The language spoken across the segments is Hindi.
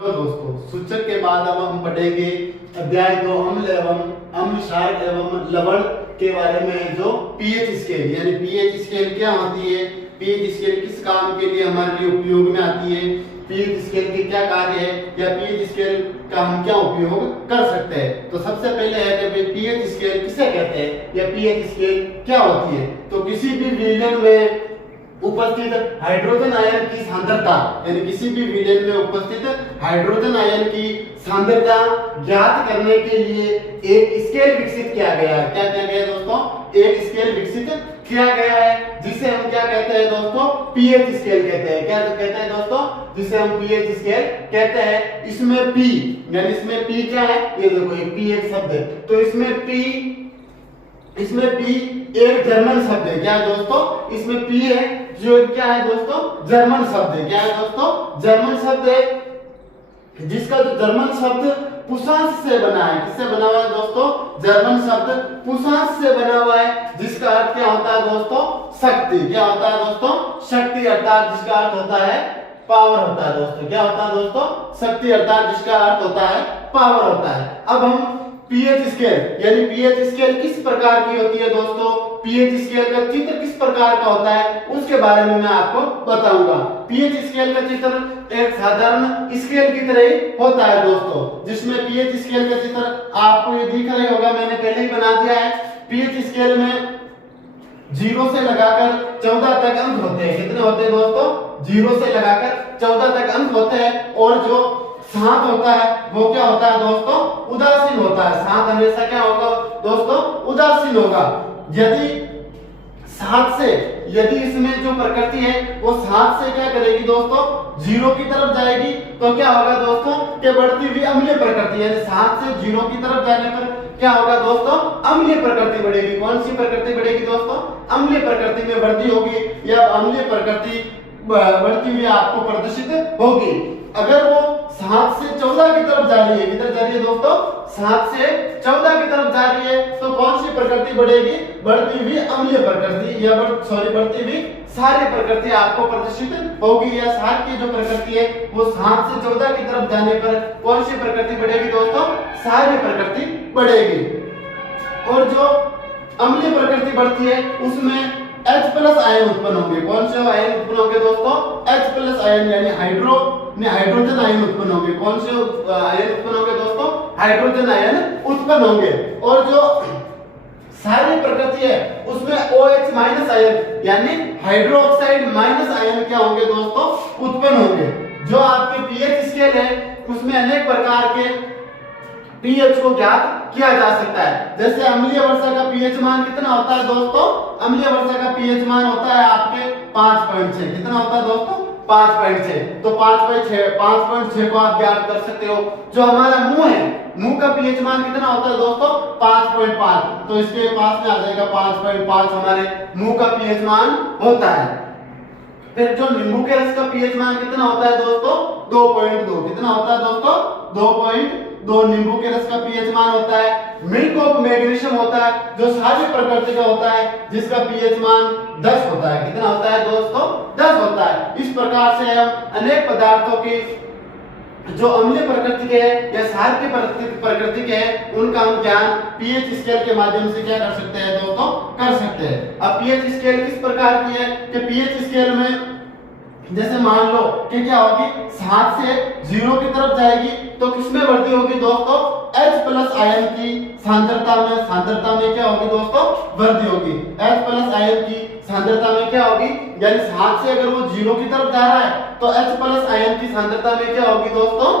हेलो दोस्तों, सूचक के बाद अब हम पढ़ेंगे अध्याय 2 अम्ल एवं अम्ल क्षारक एवं लवण के बारे में। जो पीएच स्केल यानी पीएच स्केल क्या होती है, पीएच स्केल किस काम के लिए हमारे लिए उपयोग में आती है, पीएच स्केल के क्या कार्य है या पीएच स्केल का हम क्या उपयोग कर सकते हैं। तो सबसे पहले है कि पीएच स्केल किसे कहते हैं या पीएच स्केल क्या होती है। तो किसी भी विलयन में उपस्थित हाइड्रोजन आयन की सांद्रता यानी किसी भी विलयन में उपस्थित हाइड्रोजन आयन की सांद्रता ज्ञात करने के लिए एक स्केल विकसित किया गया है। क्या किया गया है दोस्तों? एक स्केल विकसित किया गया है जिसे हम क्या कहते हैं दोस्तों? पीएच स्केल कहते हैं। क्या कहते हैं दोस्तों? जिसे हम पीएच स्केल कहते हैं। इसमें P यानी इसमें P क्या है? ये देखो, ये P एक शब्द है। तो इसमें P एक जर्मन शब्द है। क्या है दोस्तों? इसमें P है जो क्या है दोस्तों? जर्मन शब्द है। क्या है दोस्तों? जर्मन शब्द है जिसका जो जर्मन शब्द पुशांश से बना है। किससे बना हुआ है दोस्तों? जर्मन शब्द पुशांश से बना हुआ है जिसका अर्थ क्या होता है दोस्तों? शक्ति। क्या होता है दोस्तों? शक्ति, अर्थात जिसका अर्थ होता है पावर होता है दोस्तों। क्या होता है दोस्तों? शक्ति, अर्थात जिसका अर्थ होता है पावर होता है। अब हम पीएच स्केल यानी पीएच स्केल किस प्रकार की होती है दोस्तों, पीएच स्केल का चित्र किस प्रकार का होता है उसके बारे में मैं आपको बताऊंगा। पीएच स्केल का चित्र एक साधारण स्केल की तरह ही होता है दोस्तों, जिसमें पीएच स्केल का चित्र आपको ये दिख रहा होगा, मैंने पहले ही बना दिया है। पीएच स्केल में 0 से लगाकर 14 तक अंक होते हैं। कितने होते हैं दोस्तों? 0 से लगाकर 14 तक अंक होते हैं। और जो 7 होता है वो क्या होता है दोस्तों? उदासीन होता है। 7 हमेशा क्या होगा दोस्तों? उदासीन होगा। यदि इसमें जो प्रकृति है वो 7 से क्या करेगी दोस्तों? 0 की तरफ जाएगी तो क्या होगा दोस्तों? कि बढ़ती हुई अम्लीय प्रकृति यानी 7 से 0 की तरफ जाने पर क्या होगा दोस्तों? अम्लीय प्रकृति बढ़ेगी। कौन सी प्रकृति बढ़ेगी दोस्तों? अम्लीय प्रकृति में वृद्धि होगी या अम्लीय प्रकृति बढ़ती हुई आपको प्रदर्शित होगी। अगर वो 7 से 14 की तरफ जा रही है, किधर जा रही है दोस्तों? 7 से 14 की तरफ जा रही है तो कौन सी प्रकृति बढ़ेगी? बढ़ती हुई अम्लीय प्रकृति या बढ़ती हुई क्षारीय प्रकृति आपको प्रदर्शित होगी। या क्षार की जो प्रकृति है वो 7 से 14 की तरफ जाने पर कौन सी प्रकृति बढ़ेगी दोस्तों? क्षारीय प्रकृति बढ़ेगी। और जो अम्लीय प्रकृति बढ़ती है उसमें H+ आयन उत्पन्न होंगे। कौन से आयन उत्पन्न होंगे दोस्तों? H+ आयन यानी हाइड्रोजन आयन उत्पन्न होंगे। कौन से आयन उत्पन्न होंगे दोस्तों? हाइड्रोजन आयन उत्पन्न होंगे। और जो क्षारीय प्रकृति है उसमें OH- आयन यानी हाइड्रोक्साइड माइनस आयन क्या होंगे दोस्तों? उत्पन्न होंगे। जो आपके पीएच स्केल है उसमें अनेक प्रकार के पीएच को ज्ञात किया जा सकता है। जैसे अम्लीय वर्षा का पीएच मान कितना होता है दोस्तों? अम्लीय वर्षा का पीएच मान होता है आपके 5.6। कितना होता है दोस्तों? 5.6। तो 5.6 को आप ज्ञात कर सकते हो। जो हमारा मुंह है, मुंह का पीएच मान कितना होता है दोस्तों? 5.5। तो इसके पास में आ जाएगा 5.5 हमारे मुंह का पीएच मान होता है। फिर जो नींबू के रस का पीएच मान कितना होता है दोस्तों? 2.2। कितना होता है दोस्तों? 2.2 नींबू के रस का पीएच मान होता है। मिल्क ऑफ मैग्नीशियम होता है जो क्षारीय प्रकृति का होता है जिसका पीएच मान 10 होता है। कितना होता है दोस्तों? 10 होता है। इस प्रकार से हम अनेक पदार्थों की जो अम्लीय प्रकृति के है या क्षार की प्रकृति के है उनका हम ज्ञान पीएच स्केल के माध्यम से क्या कर सकते हैं दोस्तों? कर सकते हैं। अब पीएच स्केल किस प्रकार की है कि पीएच स्केल में जैसे मान लो कि क्या होगी? 7 से 0 की तरफ जाएगी तो किसमें वृद्धि होगी दोस्तों? H+ आयन की सांद्रता में क्या होगी दोस्तों? वृद्धि होगी। H+ आयन की सांद्रता में क्या होगी? यानी 7 से अगर वो 0 की तरफ जा रहा है तो H+ आयन की सांद्रता में क्या होगी दोस्तों?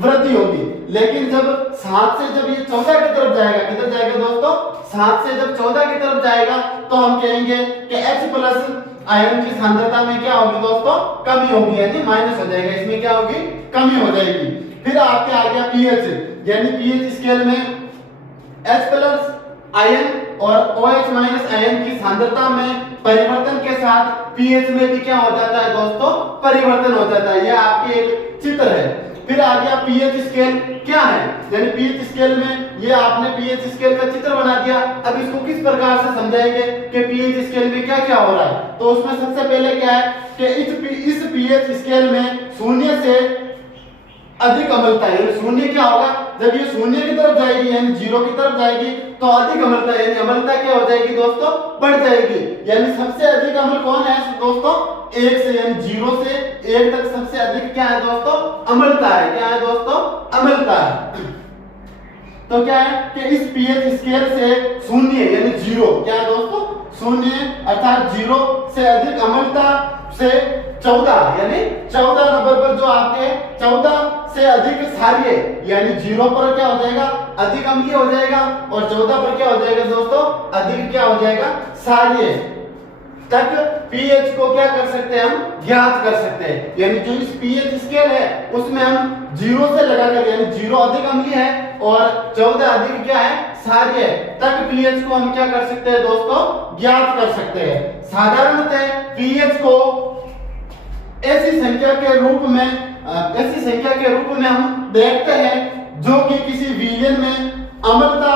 वृद्धि होगी। लेकिन जब 7 से जब ये 14 की तरफ जाएगा, किधर जाएगा दोस्तों? 7 से जब 14 की तरफ जाएगा तो हम कहेंगे कि H+ आयन की सांद्रता में क्या होगी दोस्तों? कमी होगी यानी माइनस हो जाएगा। इसमें क्या होगी? कमी हो जाएगी। फिर आपके आ गया पीएच यानी पीएच स्केल में H+ आयन और OH- आयन की सांद्रता में परिवर्तन के साथ पीएच में भी क्या हो जाता है दोस्तों? परिवर्तन हो जाता है। यह आपके एक चित्र है। फिर आ गया पीएच स्केल क्या है, यानी पीएच स्केल में ये आपने पीएच स्केल का चित्र बना दिया। अब इसको किस प्रकार से समझाएंगे कि पीएच स्केल में क्या क्या हो रहा है। तो उसमें सबसे पहले क्या है कि इस पीएच स्केल में 0 से अधिक अम्लता, यानी शून्य क्या होगा, जब ये शून्य की तरफ जाएगी यानी जीरो की तरफ जाएगी तो अधिक अम्लता, यानी अम्लता क्या हो जाएगी दोस्तों, बढ़ जाएगी। यानी सबसे अधिक अम्ल कौन है दोस्तों, एक से, यानी जीरो से एक तक सबसे अधिक क्या है दोस्तों, अम्लता है। क्या है दोस्तों, अम्लता है। तो क्या है कि इस पीएच स्केल से शून्य यानी जीरो, क्या है दोस्तों, शून्य अर्थात जीरो से अधिक अम्लता से 14 यानी 14 नंबर पर जो आपके 14 से अधिक क्षारीय, यानी जीरो पर क्या हो जाएगा, अधिक अम्लीय हो जाएगा, और 14 पर क्या हो जाएगा दोस्तों, अधिक क्या हो जाएगा, क्षारीय तक पीएच को क्या कर सकते हैं, हम ज्ञात कर सकते हैं। यानी जो इस पीएच स्केल है उसमें हम जीरो से लगाकर, यानी जीरो अधिक अम्लीय है और 14 अधिक क्या है, क्षारीय तक पीएच को हम क्या कर सकते हैं दोस्तों, ज्ञात कर सकते हैं। साधारणतः पीएच को ऐसी संख्या के रूप में हम देखते हैं जो कि किसी विलयन में अम्लता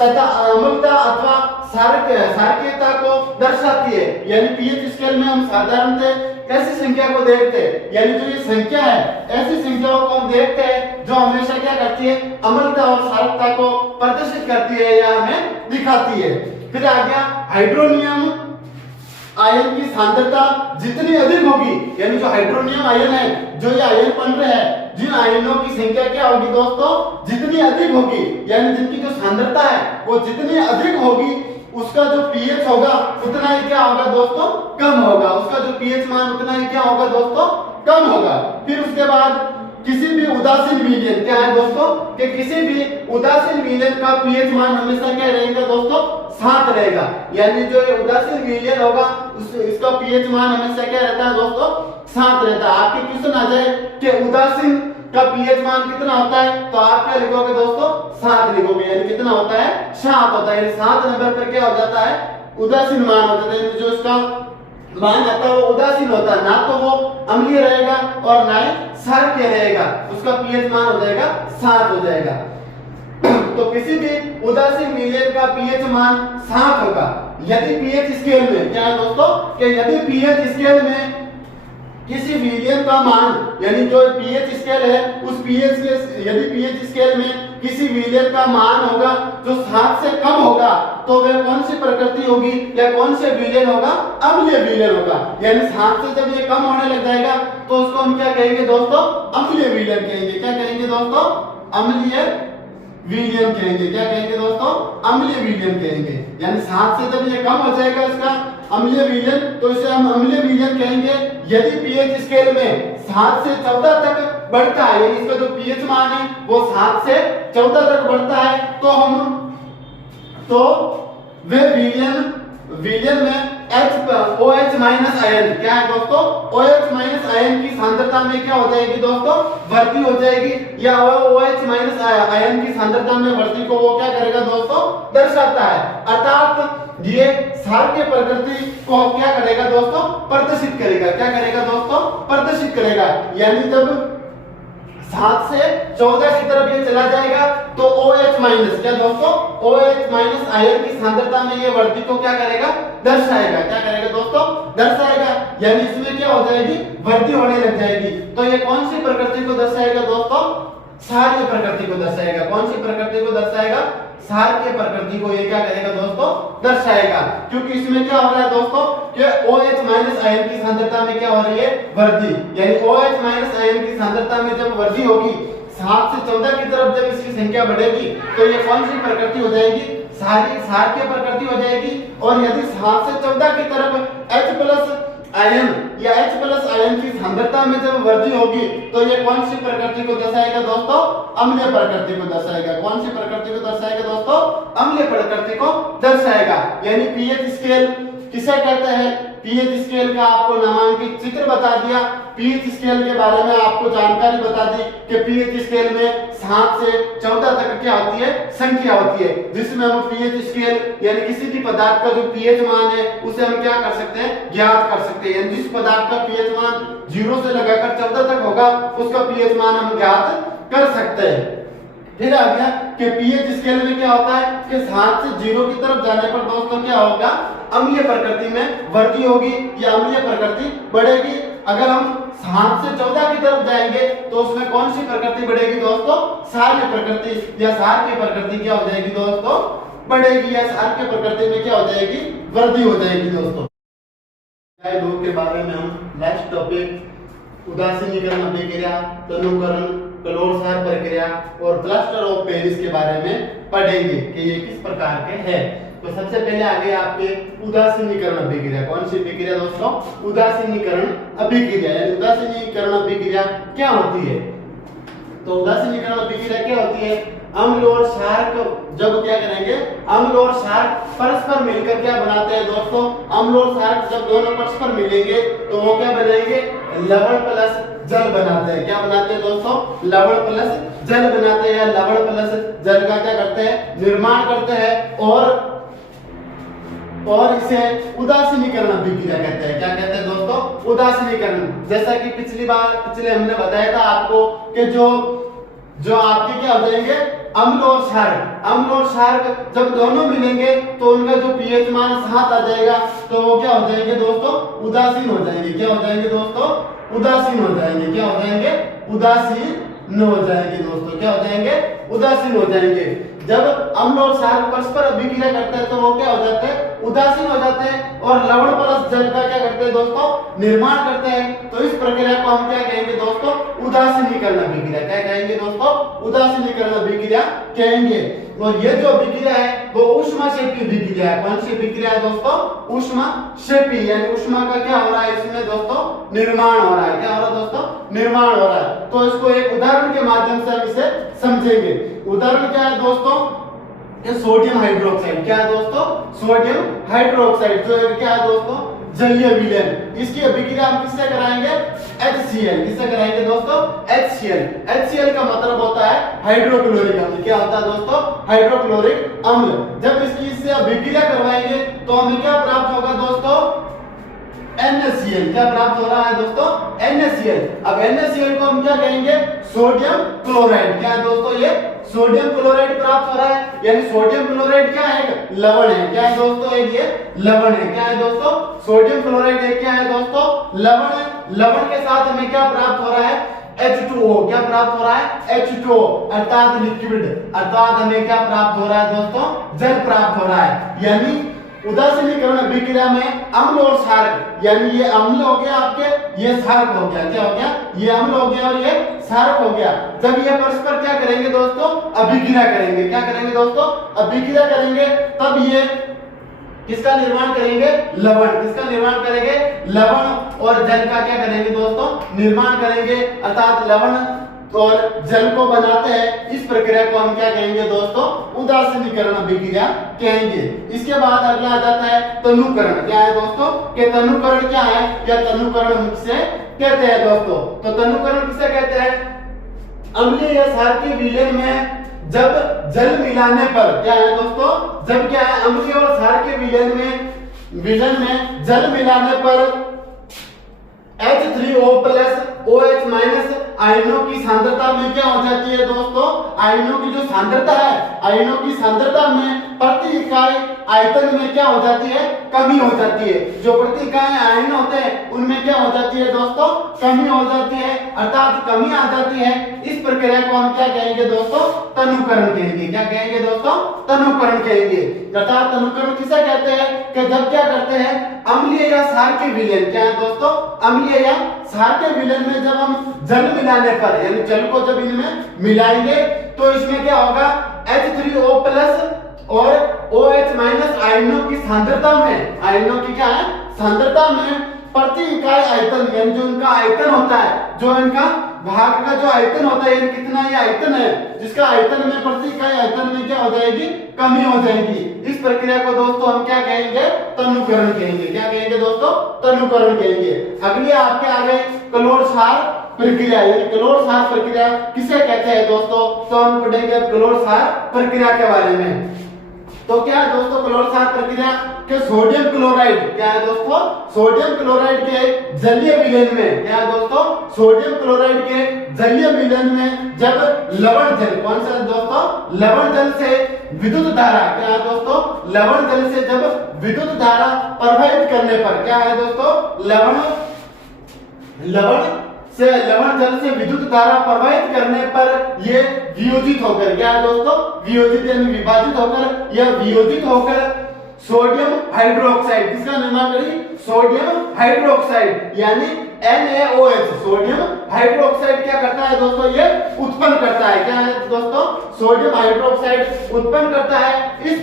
अथवा क्षारीयता को दर्शाती है। यानी पीएच स्केल में हम साधारणतः ऐसी संख्या को देखते हैं, यानी जो ये संख्या है ऐसी संख्याओं को हम देखते हैं जो हमेशा क्या करती है, अम्लता और क्षारीयता को प्रदर्शित करती है या हमें दिखाती है। फिर आ गया हाइड्रोनियम आयन की सांद्रता जितनी अधिक होगी, यानी जो हाइड्रोनियम आयन है, जो ये आयन बन रहे हैं, जिन आयनों की संख्या क्या होगी दोस्तों, जितनी अधिक होगी, यानी जिनकी जो सांद्रता है वो जितनी अधिक होगी, उसका जो पीएच होगा उतना ही क्या होगा दोस्तों, कम होगा। उसका जो पीएच मान उतना ही क्या होगा दोस्तों, कम होगा। फिर उसके बाद किसी भी उदासीन विलयन, क्या है दोस्तों, कि किसी भी उदासीन विलयन का पीएच मान हमेशा क्या रहेगा दोस्तों, 7 रहेगा। यानी जो उदासीन विलयन होगा इसका पीएच मान हमेशा क्या रहता है दोस्तों, 7 रहता है। आपके क्वेश्चन आ जाए कि उदासीन का पीएच मान कितना होता है, तो आप क्या लिखोगे दोस्तों, 7 लिखोगे। यानी कितना होता है, 7 होता है। यानी 7 नंबर पर क्या हो जाता है, उदासीन मान हो जाता है। जो इसका मान आता है वो उदासीन होता है, ना तो वो अम्लीय रहेगा और ना ही क्षारीय रहेगा, उसका पीएच मान हो जाएगा 7 हो जाएगा। तो किसी भी उदासीन विलयन का पीएच मान 7 होगा। यदि पीएच स्केल में क्या है दोस्तों, कि यदि पीएच स्केल में किसी विलयन का मान, यानी जो पीएच स्केल है उस पीएच के, यदि पीएच स्केल में किसी विलयन का मान होगा जो 7 से कम होगा, तो वह कौन सी प्रकृति होगी या कौन से विलयन होगा, अम्लीय विलयन होगा। यानी 7 से जब ये कम होने लग जाएगा तो उसको हम क्या कहेंगे दोस्तों, अम्लीय विलयन कहेंगे। क्या कहेंगे दोस्तों, अम्लीय विलयन कहेंगे। क्या कहेंगे दोस्तों, अम्लीय विलयन कहेंगे। यानी 7 से जब ये कम हो जाएगा इसका अम्लीय विलयन, तो इसे हम अम्लीय विलयन कहेंगे। यदि पीएच स्केल में 7 से 14 तक बढ़ता है, यानी इसका जो पीएच मान है वो 7 से 14 तक बढ़ता है, तो वे विलयन में OH माइनस आयन, क्या है दोस्तों, OH माइनस आयन की सांद्रता में क्या हो जाएगी दोस्तों, वृद्धि हो जाएगी। या OH माइनस आयन की सांद्रता में वृद्धि को वो क्या करेगा दोस्तों, दर्शाता है। अर्थात ये क्षारीय प्रकृति को क्या करेगा दोस्तों, प्रदर्शित करेगा। क्या करेगा दोस्तों, प्रदर्शित करेगा। यानी जब 7 से 14 की तरफ ये चला जाएगा तो OH माइनस, क्या दोस्तों, OH माइनस आयन की सांद्रता में ये वृद्धि को क्या करेगा, दर्शाएगा। क्या करेगा दोस्तों, दर्शाएगा। यानी इसमें क्या हो जाएगी, वृद्धि होने लग जाएगी। तो ये कौन सी प्रकृति को दर्शाएगा दोस्तों, क्षारीय प्रकृति को दर्शाएगा। कौन सी प्रकृति को दर्शाएगा, क्षारीय प्रकृति को ये क्या करेगा दोस्तों, दर्शाएगा। क्योंकि इसमें क्या हो रहा है दोस्तों, कि OH माइनस आयन की सांद्रता में क्या हो रही है, वृद्धि। यानी OH माइनस आयन की सांद्रता में जब वृद्धि होगी, 7 से 14 की तरफ जब इसकी संख्या बढ़ेगी तो ये कौन सी प्रकृति हो जाएगी, क्षारीय प्रकृति हो जाएगी। और यदि 7 से 14 की तरफ H प्लस आयन या H प्लस आयन की सांद्रता में जब वृद्धि होगी तो ये कौन सी प्रकृति को दर्शाएगा दोस्तों, अम्लीय प्रकृति को दर्शाएगा। कौन सी प्रकृति को दर्शाएगा दोस्तों, अम्लीय प्रकृति को दर्शाएगा। यानी पीएच स्केल किसे कहते हैं, पीएच स्केल का आपको नामांकित चित्र बता दिया। पीएच स्केल के बारे में आपको जानकारी बता दी कि पीएच स्केल में 7 से 14 तक क्या होती है, संख्या होती है, जिसमें हम पीएच स्केल यानी किसी भी पदार्थ का जो पीएच मान है उसे हम क्या कर सकते हैं, ज्ञात कर सकते हैं। जिस पदार्थ का पीएच मान 0 से लगाकर 14 तक होगा उसका पीएच मान हम ज्ञात कर सकते हैं। फिर आ गया कि पीएच स्केल में क्या होता है कि 7 से 0 की तरफ जाने पर दोस्तों क्या होगा, अम्लीय प्रकृति में वृद्धि होगी या अम्लीय प्रकृति बढ़ेगी। अगर हम 7 से 14 की तरफ जाएंगे तो उसमें कौन सी प्रकृति बढ़ेगी दोस्तों? सार्य प्रकृति या सार की प्रकृति क्या हो जाएगी दोस्तों? बढ़ेगी, या सार की प्रकृति में क्या हो जाएगी? वृद्धि हो जाएगी दोस्तों। अध्याय 2 के बारे में हम नेक्स्ट टॉपिक उदासीनीकरण अभिक्रिया, तनुकरण, क्लोरोसार प्रक्रिया और प्लास्टर ऑफ पेरिस के बारे में पढ़ेंगे कि ये किस प्रकार के हैं। तो सबसे पहले आगे आपके उदासीनीकरण अभिक्रिया। कौन सी अभिक्रिया दोस्तों? उदासीनीकरण अभिक्रिया। यानी उदासीनीकरण अभिक्रिया क्या होती है? तो उदासीनीकरण अभिक्रिया क्या होती है? अम्ल और क्षार को जब क्या करेंगे? अम्ल और क्षार परस्पर मिलकर क्या बनाते हैं दोस्तों? अम्ल और क्षार जब दोनों परस्पर मिलेंगे तो वो क्या बनेंगे? लवण प्लस जल बनाते हैं। क्या बनाते हैं दोस्तों? लवण प्लस जल बनाते हैं, या लवण प्लस जल का क्या करते हैं? निर्माण करते हैं और इसे उदासीनीकरण अभिक्रिया कहते हैं। क्या कहते हैं दोस्तों? उदासीनीकरण। जैसा कि पिछले हमने बताया था आपको कि जो आपके क्या हो जाएंगे? अम्ल और क्षार जब दोनों मिलेंगे तो उनका जो पीएच मान 7 आ जाएगा तो वो क्या हो जाएंगे दोस्तों? उदासीन हो जाएंगे। क्या हो जाएंगे दोस्तों? उदासीन हो जाएंगे। क्या हो जाएंगे? उदासीन हो जाएंगे दोस्तों। क्या हो जाएंगे? उदासीन हो जाएंगे। जब अम्ल और क्षार परस्पर अभिक्रिया करते हैं तो वो क्या हो जाते हैं? उदासीन हो जाते हैं और लवण प्लस जल का क्या करते हैं दोस्तों? निर्माण करते हैं। तो इस प्रक्रिया को हम क्या कहेंगे दोस्तों? उदासीनीकरण अभिक्रिया। क्या कहेंगे दोस्तों? उदासीनीकरण अभिक्रिया कहेंगे। और ये जो अभिक्रिया है वो ऊष्माक्षेपी अभिक्रिया है। कौन सी अभिक्रिया है दोस्तों? ऊष्माक्षेपी। यानी ऊष्मा का क्या हो रहा है इसमें दोस्तों? निर्माण हो रहा है। क्या हो रहा है दोस्तों? निर्माण हो रहा है। तो इसको एक उदाहरण के माध्यम से हम इसे समझेंगे। उदाहरण क्या है दोस्तों? ये सोडियम हाइड्रोक्साइड। क्या है दोस्तों? सोडियम हाइड्रोक्साइड जो क्या है दोस्तों? जलीय विलयन। इसकी अभिक्रिया हम किससे कराएंगे? HCl। किससे कराएंगे दोस्तों? HCl। HCl का मतलब होता है हाइड्रोक्लोरिक अम्ल। क्या होता है दोस्तों? हाइड्रोक्लोरिक अम्ल। जब इससे अभिक्रिया करवाएंगे तो हमें क्या प्राप्त होगा दोस्तों? NaCl। क्या प्राप्त हो रहा है दोस्तों? NaCl। अब NaCl को हम क्या कहेंगे? Sodium chloride. क्या है दोस्तों? ये सोडियम क्लोराइड प्राप्त हो रहा है। यानी सोडियम क्लोराइड क्या है? लवण है। क्या है दोस्तों? ये लवण है। क्या है दोस्तों? सोडियम क्लोराइड एक क्या है दोस्तों? लवण है। लवण के साथ हमें क्या प्राप्त हो रहा है? H2O। क्या प्राप्त हो रहा है? H2O अर्थात लिक्विड। अर्थात हमें क्या प्राप्त हो रहा है दोस्तों? जल प्राप्त हो रहा है। यानी उदासीनीकरण अभिक्रिया में अम्ल और क्षारक, यानी ये अम्ल हो गया आपके, ये क्षारक हो गया। क्या हो गया? ये अम्ल हो गया और ये क्षारक हो गया। जब ये परस्पर क्या करेंगे दोस्तों? अभिक्रिया करेंगे। क्या करेंगे दोस्तों? अभिक्रिया करेंगे। तब ये किसका निर्माण करेंगे? लवण। किसका निर्माण करेंगे? लवण और जल का क्या करेंगे दोस्तों? निर्माण करेंगे। अर्थात लवण और जल को बनाते हैं। इस प्रक्रिया को हम क्या कहेंगे दोस्तों? उदासीनीकरण अभिक्रिया कहेंगे। इसके बाद अगला आ जाता है तनुकरण। क्या है दोस्तों? कि तनुकरण क्या है या तनुकरण किसे कहते हैं दोस्तों? तो तनुकरण किसे कहते हैं? अम्लीय या क्षार के विलयन में जब जल मिलाने पर क्या है दोस्तों? जब क्या है? अम्लीय और क्षार के विलयन में जल मिलाने पर H3O प्लस OH- आयनों की सांद्रता में क्या हो जाती है दोस्तों? आयनों की जो सांद्रता है, आयनों की सांद्रता में प्रति इकाई आयतन में क्या हो जाती है? कमी हो जाती है। जो प्रति इकाई आयन होते हैं उनमें क्या हो जाती है दोस्तों? कमी हो जाती है। अर्थात कमी आ जाती है। इस प्रक्रिया को हम क्या कहेंगे दोस्तों? तनुकरण कहेंगे। क्या कहेंगे दोस्तों? तनुकरण कहेंगे। अर्थात तनुकरण किसे कहते हैं? कि जब क्या करते हैं? अम्लीय या क्षार के विलयन। क्या है दोस्तों? अम्लीय या क्षार के विलयन में जब हम जल मिलाने पर, यानी जल को जब इनमें मिलाएंगे तो इसमें क्या होगा? H3O प्लस और OH- आयनों की सांद्रता में, आयनों की क्या है? सांद्रता में प्रति इकाई आयतन, यानी जो इनका आयतन होता है, जो इनका भाग का जो आयतन होता है, यानी कितना ये आयतन है, जिसका आयतन में प्रति इकाई आयतन में क्या हो जाएगी? कमी हो जाएगी। इस प्रक्रिया को दोस्तों हम क्या कहेंगे? तनुकरण कहेंगे। क्या कहेंगे दोस्तों? तनुकरण कहेंगे। अगली आपके आ गई क्लोरोसार प्रक्रिया। यानी क्लोरोसार प्रक्रिया किसे कहते हैं दोस्तों? तो हम पढ़ेंगे क्लोरोसार प्रक्रिया के बारे में। तो क्या है दोस्तों क्लोरोसार प्रक्रिया? के सोडियम क्लोराइड, क्या है दोस्तों? सोडियम क्लोराइड के जलीय विलयन में, क्या है दोस्तों? सोडियम क्लोराइड के जलीय विलयन में जब लवण जल, कौन सा दोस्तों? लवण जल से विद्युत धारा, क्या है दोस्तों? लवण जल से जब विद्युत धारा प्रवाहित करने पर, क्या है दोस्तों? लवण से लवण जल से विद्युत धारा प्रवाहित करने पर ये वियोजित होकर, क्या है दोस्तों, वियोजित यानी विभाजित होकर या वियोजित होकर सोडियम हाइड्रोक्साइड, किसका निर्माण करेगी, सोडियम हाइड्रोक्साइड यानी NaOH, सोडियम हाइड्रोक्साइड क्या करता है दोस्तों, ये उत्पन्न करता है, क्या है दोस्तों, सोडियम हाइड्रोक्साइड उत्पन्न करता है। इस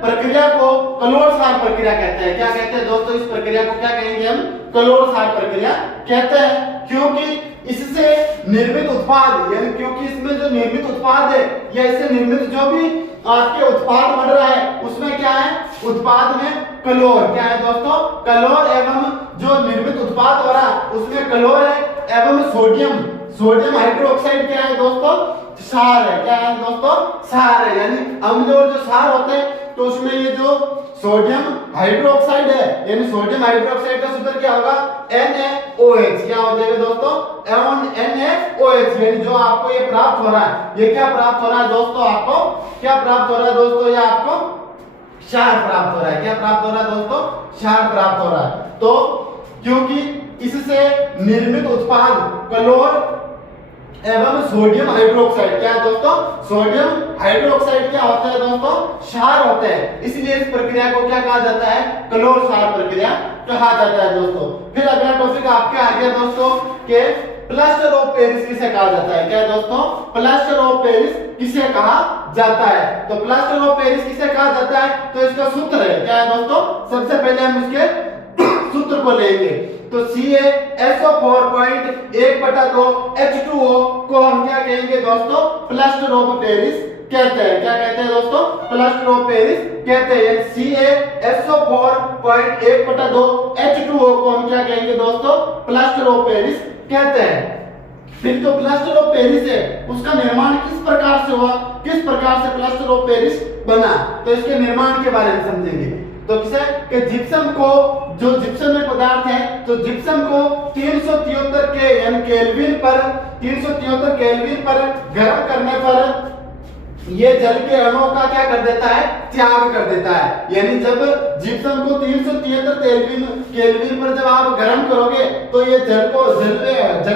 प्रक्रिया को कलोर-सार प्रक्रिया कहते हैं। क्या कहते हैं दोस्तों, इस प्रक्रिया को क्या कहेंगे हम, कलोर-सार प्रक्रिया कहते हैं, क्योंकि इससे निर्मित उत्पाद यानी क्योंकि इसमें जो निर्मित उत्पाद है या इससे निर्मित जो भी आपके उत्पाद बन रहा है उसमें क्या है, उत्पाद में कलोर, क्या है दोस्तों, कलोर एवं जो निर्मित उत्पाद हो रहा है उसमें कलोर है एवं सोडियम हाइड्रोक्साइड क्या है दोस्तों, क्षार है, क्या है दोस्तों, क्षार है, यानी अम्ल और जो क्षार होते हैं तो उसमें ये जो सोडियम हाइड्रोक्साइड है यानी सोडियम हाइड्रोक्साइड का सूत्र क्या होगा, NaOH, क्या हो जाएगा दोस्तों, NaOH, यानी जो आपको ये प्राप्त हो रहा है, ये क्या प्राप्त हो रहा है दोस्तों, आपको क्या प्राप्त हो रहा है दोस्तों, ये आपको क्षार प्राप्त हो रहा है, क्या प्राप्त हो रहा है दोस्तों, क्षार प्राप्त हो रहा है। तो क्योंकि इससे निर्मित उत्पाद कलोर एवं सोडियम हाइड्रोक्साइड, क्या है दोस्तों, सोडियम हाइड्रोक्साइड क्या होता है दोस्तों, क्षार होते हैं, इसलिए इस प्रक्रिया को क्या कहा जाता है, कलोर-सार प्रक्रिया कहा जाता है दोस्तों। फिर अगला टॉपिक आपके आ गया दोस्तों के प्लास्टर ऑफ पेरिस किसे कहा जाता है, क्या है दोस्तों, प्लास्टर ऑफ पेरिस किसे कहा जाता है। तो प्लास्टर ऑफ पेरिस किसे कहा जाता है, तो इसका सूत्र है, क्या है दोस्तों, सबसे पहले हम इसके सूत्र को लेंगे, तो CaSO4.1/2 H2O को हम क्या कहेंगे दोस्तों, प्लास्टर ऑफ पेरिस कहते हैं, क्या कहते हैं दोस्तों, प्लास्टर ऑफ पेरिस कहते हैं। CaSO4.1/2 H2O को हम क्या कहेंगे दोस्तों, प्लास्टर ऑफ पेरिस कहते हैं। फिर जो प्लास्टर ऑफ पेरिस है उसका निर्माण किस प्रकार से हुआ, किस प्रकार से प्लास्टर ऑफ पेरिस बना, तो इसके निर्माण के बारे में समझेंगे। तो किसे कि जिप्सम को, जो जिप्सम में पदार्थ है, तो जिप्सम को 373 के यानी केल्विन पर 373 केल्विन पर गर्म करने पर ये जल के अणुओं का क्या कर देता है, त्याग कर देता है। यानी जब जिप्सम को 373 केल्विन पर जब आप गर्म करोगे तो ये जल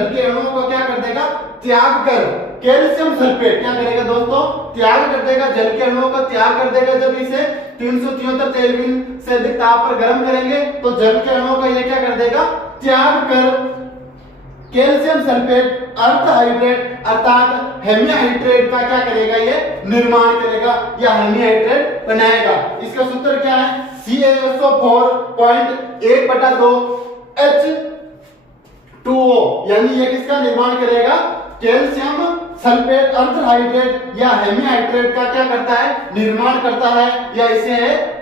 के अणुओं को क्या कर देगा, त्याग कर कैल्शियम सल्फेट क्या करेगा दोस्तों, त्याग कर देगा, जल के अणुओं का त्याग कर देगा। जब इसे 373 केल्विन से अधिक ताप पर गर्म करेंगे तो जल के अणुओं का ये क्या कर देगा, त्याग कर कैल्शियम सल्फेट अर्ध हाइड्रेट अर्थात हेमीहाइड्रेट का क्या करेगा, ये निर्माण करेगा या हेमीहाइड्रेट बनाएगा। इसका सूत्र क्या है, CaSO4.1/2 H2O, यानी ये किसका निर्माण करेगा, कैल्शियम सल्फेट अर्ध हाइड्रेट या हेमीहाइड्रेट का क्या करता है, निर्माण करता है या इसे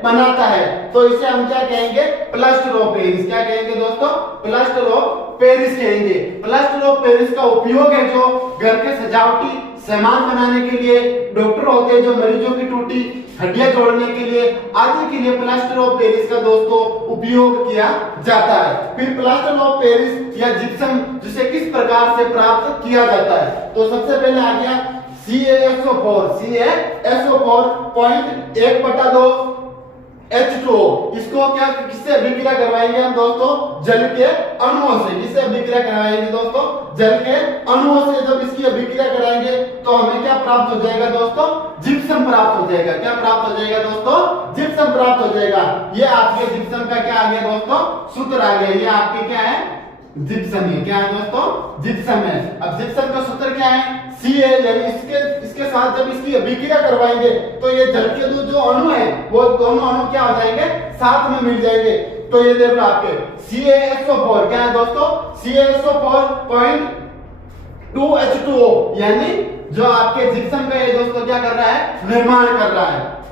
बनाता है। तो इसे हम क्या कहेंगे, प्लास्टर ऑफ पेरिस, क्या कहेंगे दोस्तों, प्लास्टर ऑफ पेरिस कहेंगे। प्लास्टर ऑफ पेरिस का उपयोग है जो घर के सजावटी सामान बनाने के लिए, डॉक्टर होते हैं जो मरीजों की टूटी हड्डियां जोड़ने के लिए आदि के लिए प्लास्टर ऑफ पेरिस का दोस्तों उपयोग किया जाता है। फिर प्लास्टर ऑफ पेरिस या जिप्सम जिसे किस प्रकार से प्राप्त किया जाता है, तो सबसे पहले आ गया CaSO4.1/2 H2O, इसको क्या किससे अभिक्रिया करवाएंगे हम दोस्तों, जल के अणुओं से। किससे अभिक्रिया करवाएंगे दोस्तों, जल के अणुओं से। जब इसकी अभिक्रिया कराएंगे तो हमें क्या प्राप्त हो जाएगा दोस्तों, जिप्सम प्राप्त हो जाएगा। क्या प्राप्त हो जाएगा दोस्तों, जिप्सम प्राप्त हो जाएगा। ये आपके जिप्सम का क्या आ गया दोस्तों, सूत्र आ गया। ये आपके क्या है, जिप्सम है, क्या है दोस्तों, जिप्सम है। अब जिप्सम का सूत्र क्या है, Ca, यानी इसके साथ जब इसकी अभिक्रिया करवाएंगे तो ये जल के जो अणु है वो दोनों अणु क्या हो जाएंगे, साथ में मिल जाएंगे। तो ये देख लो आपके CaSO4 क्या है दोस्तों, CaSO4.2 H2O, यानी जो आपके जिप्सम का ये दोस्तों क्या कर रहा है, निर्माण कर रहा है।